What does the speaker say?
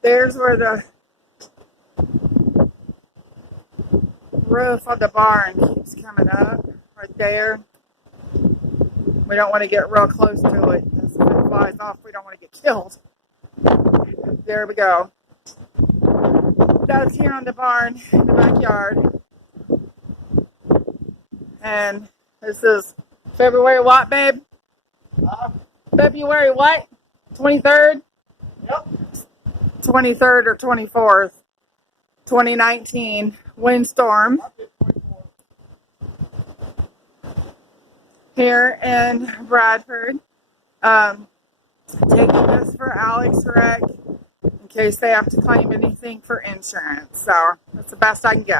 There's where the roof of the barn keeps coming up, right there. We don't want to get real close to it because if it flies off, we don't want to get killed. There we go. That's here on the barn in the backyard. And this is February what, babe? February what? 23rd? Yep. 23rd or 24th, 2019 windstorm here in Bradford. Taking this for Alex Wreck in case they have to claim anything for insurance. So that's the best I can get.